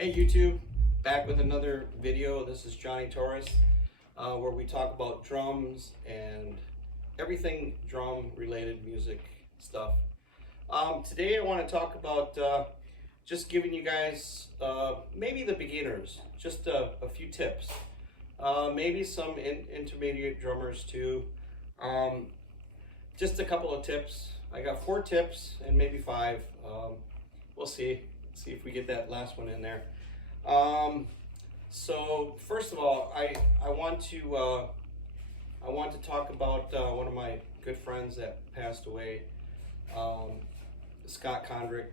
Hey YouTube, back with another video. This is Johnny Torres, where we talk about drums and everything drum related music stuff. Today I want to talk about just giving you guys, maybe the beginners, just a few tips. Maybe some intermediate drummers too. Just a couple of tips. I got 4 tips and maybe 5. We'll see if we get that last one in there. So first of all, I want to talk about one of my good friends that passed away, Scott Condrick.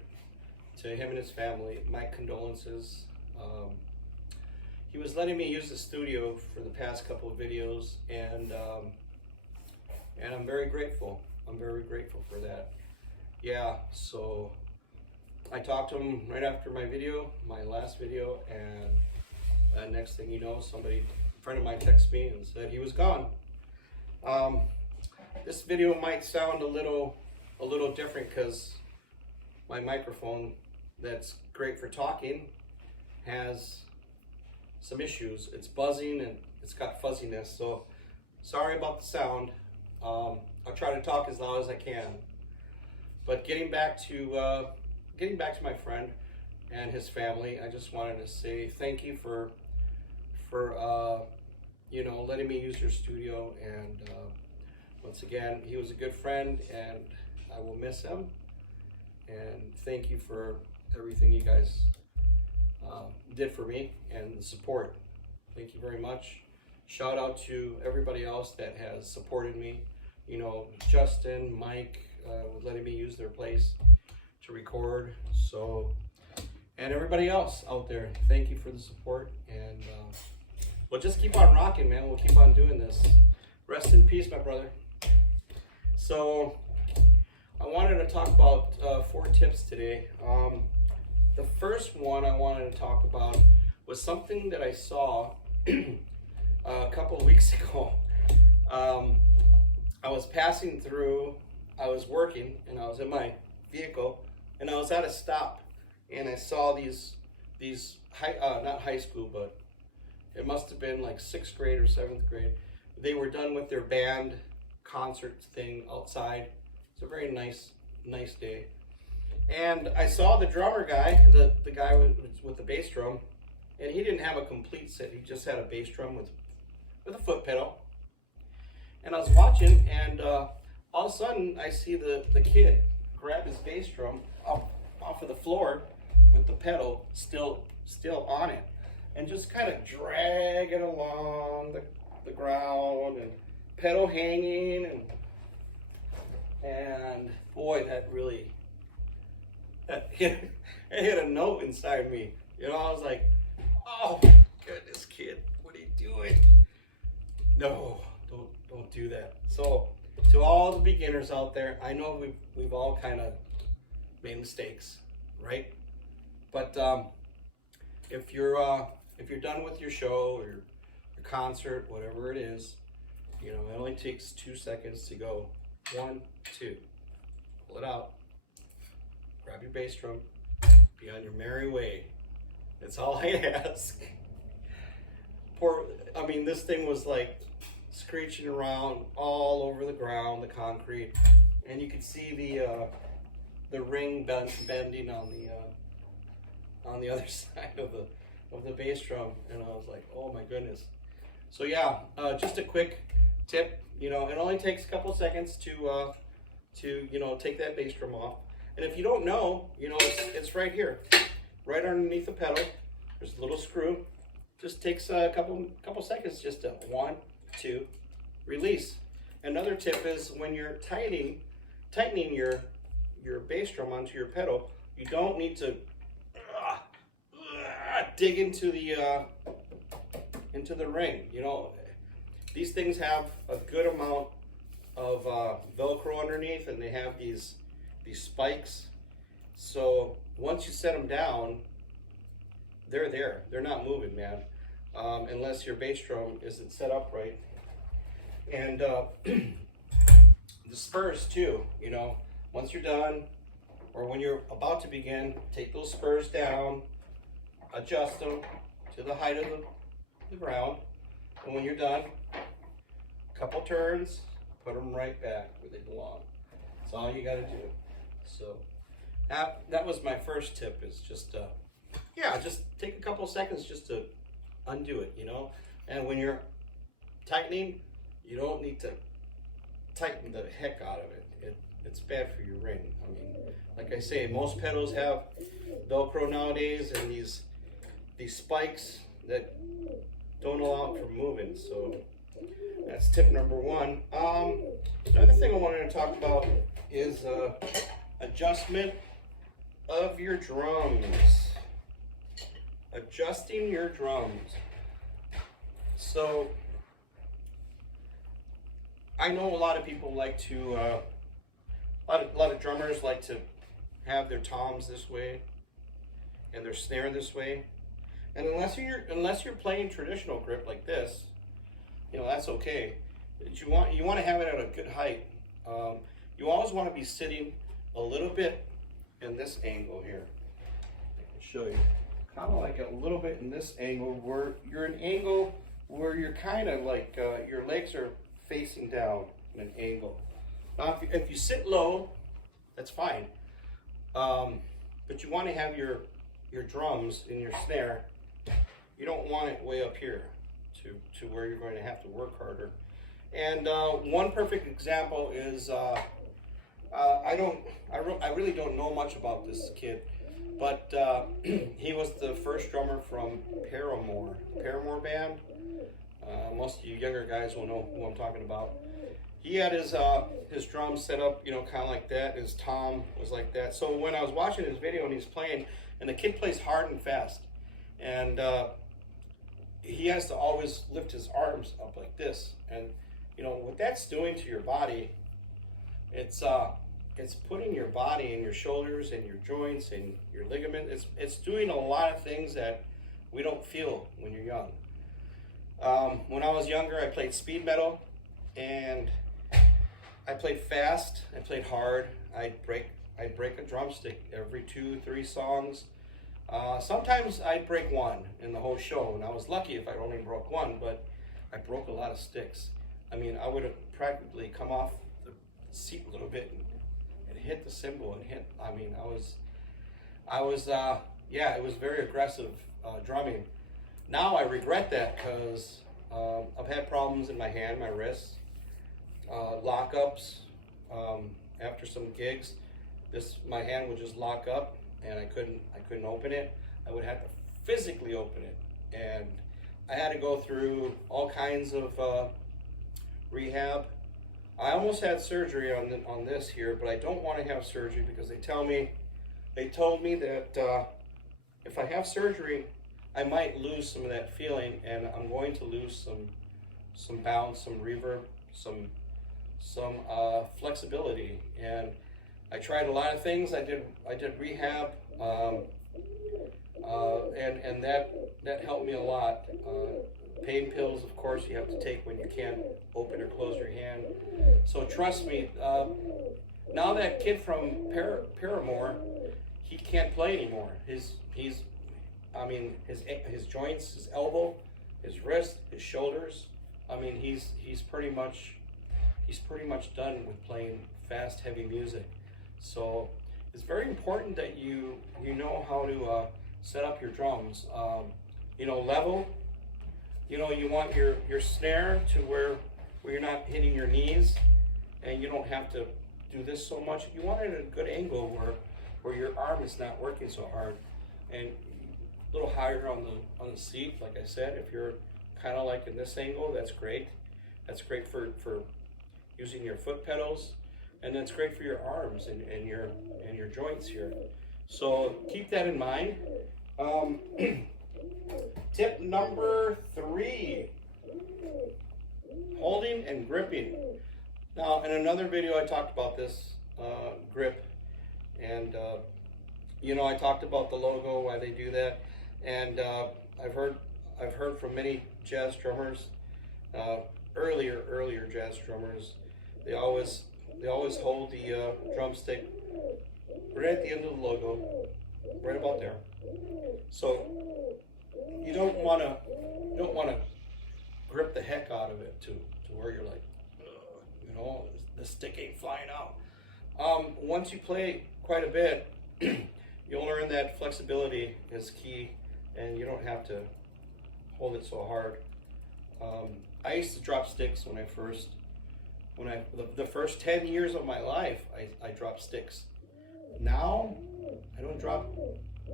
To him and his family, my condolences. He was letting me use the studio for the past couple of videos, and I'm very grateful. I'm very grateful for that. Yeah, so I talked to him right after my last video, and next thing you know, a friend of mine texted me and said he was gone. This video might sound a little different because my microphone, that's great for talking, has some issues. It's buzzing and it's got fuzziness, so sorry about the sound. I'll try to talk as loud as I can. But getting back to my friend and his family, I just wanted to say thank you for letting me use your studio, and once again, he was a good friend and I will miss him, and thank you for everything you guys did for me and the support. Thank you very much. Shout out to everybody else that has supported me, Justin, Mike, with letting me use their place to record. So, and everybody else out there, thank you for the support, and we'll just keep on rocking, man. We'll keep on doing this. Rest in peace, my brother. So I wanted to talk about 4 tips today. The first one I wanted to talk about was something that I saw a couple of weeks ago. I was passing through, I was working, and I was in my vehicle, and I was at a stop, and I saw these not high school, but it must have been like 6th grade or 7th grade. They were done with their band concert thing outside. It's a very nice day. And I saw the drummer guy, the guy with the bass drum, and he didn't have a complete set. He just had a bass drum with a foot pedal. And I was watching, and all of a sudden I see the kid grab his bass drum off of the floor with the pedal still on it, and just kind of drag it along the ground, and pedal hanging, and boy, that hit a note inside me. I was like, oh goodness, kid, what are you doing? No, don't do that. So to all the beginners out there, I know we've all kind of made mistakes, right? But if you're done with your show or your concert, whatever it is, it only takes 2 seconds to go 1, 2, pull it out, grab your bass drum, be on your merry way. That's all I ask. This thing was like screeching around all over the ground, the concrete, and you could see the ring bending on the other side of the bass drum, and I was like, oh my goodness. So yeah, just a quick tip. It only takes a couple seconds to take that bass drum off. And if you don't know, it's right here, right underneath the pedal. There's a little screw. Just takes a couple seconds just to 1, 2, release. Another tip is when you're tightening your bass drum onto your pedal, you don't need to dig into the ring. These things have a good amount of Velcro underneath, and they have these spikes. So once you set them down, they're there. They're not moving, man, unless your bass drum isn't set up right. And the spurs too. Once you're done, or when you're about to begin, take those spurs down. adjust them to the height of the ground. And when you're done, a couple turns, put them right back where they belong. That's all you got to do. So that was my first tip, is just, just take a couple seconds just to undo it, you know. And when you're tightening, you don't need to tighten the heck out of it. It's bad for your ring. I mean, like I say, most pedals have Velcro nowadays, and these spikes that don't allow it from moving. So that's tip number one. Another thing I wanted to talk about is adjustment of your drums. Adjusting your drums. So I know a lot of people like to, a lot of drummers like to have their toms this way and their snare this way. And unless you're playing traditional grip like this, you know, that's okay. But you want to have it at a good height. You always want to be sitting a little bit in this angle here. I can show you. Kind of like a little bit in this angle, where you're an angle where you're kind of like your legs are facing down in an angle. Now, if you sit low, that's fine. But you want to have your drums in your snare. You don't want it way up here to where you're going to have to work harder. And one perfect example is I really don't know much about this kid, but he was the first drummer from Paramore band. Most of you younger guys will know who I'm talking about. He had his drums set up, you know, kind of like that. His tom was like that. So when I was watching his video and he's playing, and the kid plays hard and fast, and he has to always lift his arms up like this. And you know what that's doing to your body? It's putting your body and your shoulders and your joints and your ligament. It's doing a lot of things that we don't feel when you're young. When I was younger, I played speed metal, and I played fast. I played hard. I'd break a drumstick every 2-3 songs. Sometimes I'd break one in the whole show, and I was lucky if I only broke one, but I broke a lot of sticks. I mean, I would have practically come off the seat a little bit and hit the cymbal and hit. I mean, it was very aggressive drumming. Now I regret that, because I've had problems in my hand, my wrists, lockups. After some gigs, my hand would just lock up, and I couldn't open it. I would have to physically open it, and I had to go through all kinds of rehab. I almost had surgery on this here, but I don't want to have surgery because they told me that if I have surgery, I might lose some of that feeling, and I'm going to lose some bounce, some reverb, some flexibility. And I tried a lot of things. I did rehab, and that helped me a lot. Pain pills, of course, you have to take when you can't open or close your hand. So trust me, now that kid from Paramore, he can't play anymore. His joints, his elbow, his wrist, his shoulders. I mean, he's pretty much done with playing fast, heavy music. So it's very important that you know how to set up your drums. Level. You know, you want your snare to where you're not hitting your knees, and you don't have to do this so much. You want it at a good angle where your arm is not working so hard, and a little higher on the seat. Like I said, if you're kind of like in this angle, that's great. That's great for using your foot pedals, and that's great for your arms and your joints here. So keep that in mind. Tip number 3, holding and gripping. Now, in another video, I talked about this grip, and I talked about the logo, why they do that, and I've heard from many jazz drummers, earlier jazz drummers. They always hold the drumstick right at the end of the logo, right about there. So don't want to grip the heck out of it to where you're like, "Ugh," you know, the stick ain't flying out. Once you play quite a bit, you'll learn that flexibility is key, and you don't have to hold it so hard. I used to drop sticks when the first 10 years of my life, I dropped sticks. Now, I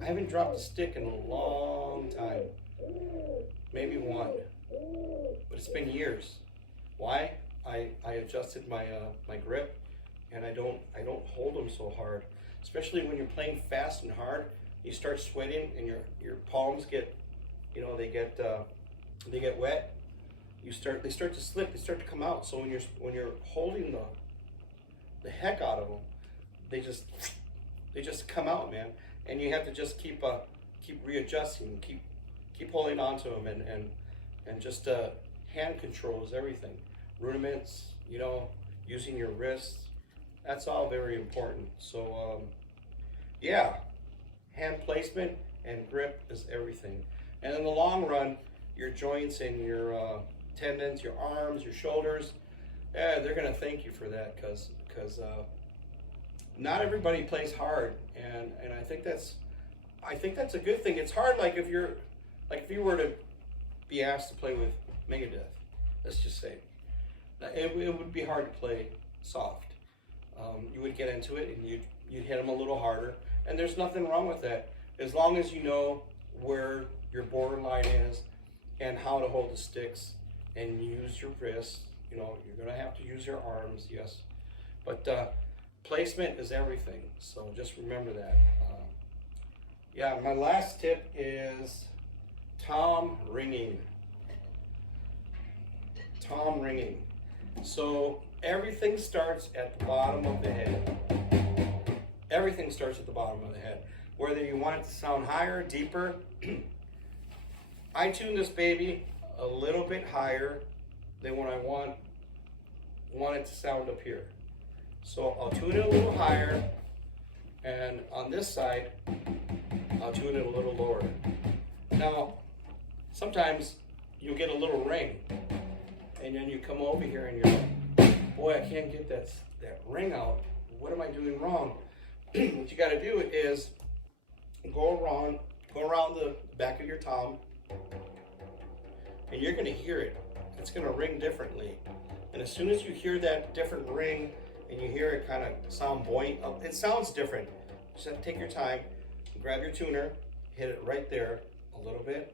haven't dropped a stick in a long time. Maybe one, but it's been years. Why? I adjusted my my grip, and I don't hold them so hard. Especially when you're playing fast and hard, you start sweating, and your palms get, you know, they get wet. They start to slip. They start to come out. So when you're holding the heck out of them, they just come out, man. And you have to just keep readjusting, keep holding on to them, and just hand control is everything. Rudiments, you know, using your wrists, that's all very important. So yeah, hand placement and grip is everything. And in the long run, your joints and your tendons, your arms, your shoulders, they're gonna thank you for that, because not everybody plays hard, and I think that's a good thing. It's hard, like if you were to be asked to play with Megadeth, let's just say, it would be hard to play soft. You would get into it and you'd hit them a little harder, and there's nothing wrong with that, as long as you know where your borderline is and how to hold the sticks and use your wrists. You know, you're gonna have to use your arms, yes, but placement is everything. So just remember that. Yeah, my last tip is tom ringing. Tom ringing. So everything starts at the bottom of the head. Everything starts at the bottom of the head. Whether you want it to sound higher, deeper, I tune this baby a little bit higher than what I want it to sound up here. So I'll tune it a little higher, and on this side, I'll tune it a little lower. Now, sometimes you'll get a little ring, and then you come over here and you're like, boy, I can't get that ring out. What am I doing wrong? What you got to do is go around the back of your tom, and you're going to hear it. It's going to ring differently. And as soon as you hear that different ring, and you hear it kind of sound buoyant, it sounds different. Just have to take your time, grab your tuner, hit it right there a little bit,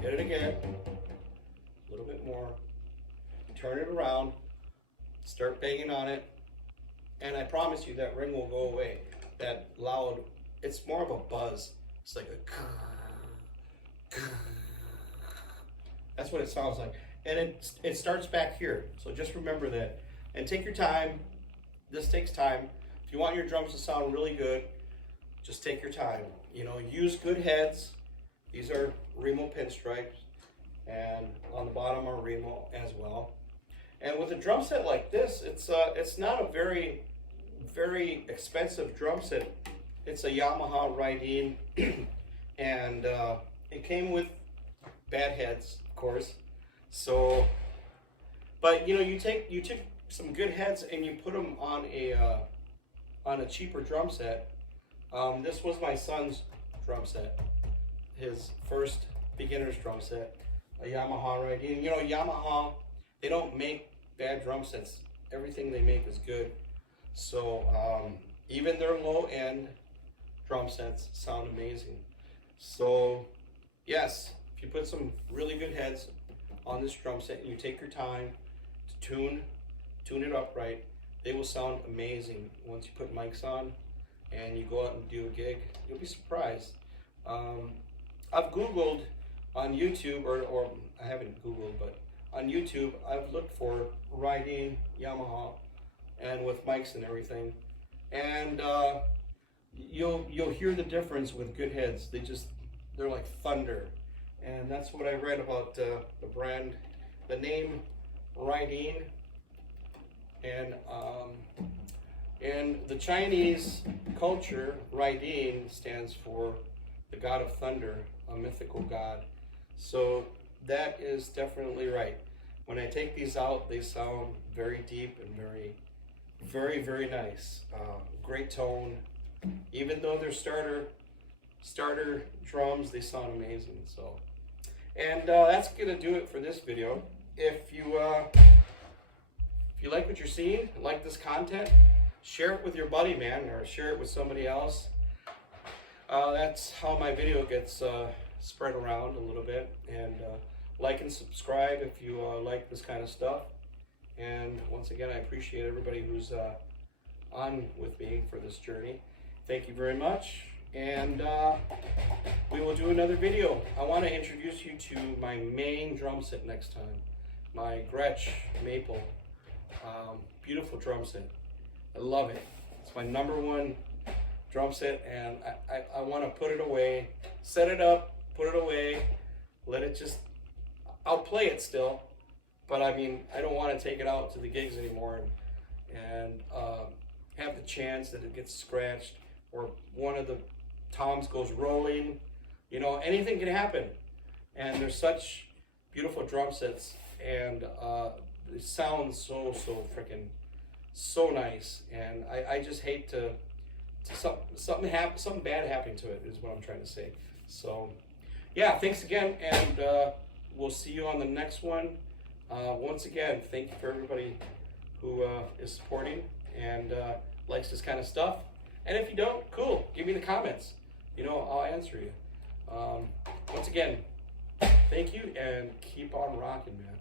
hit it again, a little bit more, turn it around, start banging on it, and I promise you that ring will go away. That loud, it's more of a buzz. It's like a, that's what it sounds like. And it starts back here. So just remember that. And take your time. This takes time. If you want your drums to sound really good, just take your time. You know, use good heads. These are Remo pinstripes. And on the bottom are Remo as well. And with a drum set like this, it's not a very, very expensive drum set. It's a Yamaha Rydeen. And it came with bad heads, of course. So, but you know, you took some good heads and you put them on a cheaper drum set. This was my son's drum set, his first beginner's drum set, a Yamaha Rydeen. You know, Yamaha, they don't make bad drum sets. Everything they make is good. So even their low-end drum sets sound amazing. So yes, if you put some really good heads on this drum set and you take your time to tune it up right, they will sound amazing. Once you put mics on and you go out and do a gig, you'll be surprised. I've Googled on YouTube, or I haven't Googled, but on YouTube I've looked for Rydeen Yamaha and with mics and everything, and you'll hear the difference with good heads. They're like thunder. And that's what I read about the brand, the name Rydeen. And in the Chinese culture, Rydeen stands for the god of thunder, a mythical god. So that is definitely right. When I take these out, they sound very deep and very, very nice. Great tone. Even though they're starter drums, they sound amazing. So, and that's gonna do it for this video. If you like what you're seeing, like this content, share it with your buddy, man, or share it with somebody else. That's how my video gets spread around a little bit. And like and subscribe if you like this kind of stuff. And once again, I appreciate everybody who's on with me for this journey. Thank you very much. And we will do another video. I want to introduce you to my main drum set next time. My Gretsch Maple. Beautiful drum set. I love it. It's my #1 drum set, and I want to put it away, set it up, put it away, let it just, I'll play it still, but I mean, I don't want to take it out to the gigs anymore and have the chance that it gets scratched or one of the toms goes rolling. You know, anything can happen. And there's such beautiful drum sets, and it sounds so freaking so nice. And I just hate to something bad happening to it is what I'm trying to say. So yeah, thanks again, and we'll see you on the next one. Once again, thank you for everybody who is supporting and likes this kind of stuff. And if you don't, cool, give me the comments. You know, I'll answer you. Once again, thank you, and keep on rocking, man.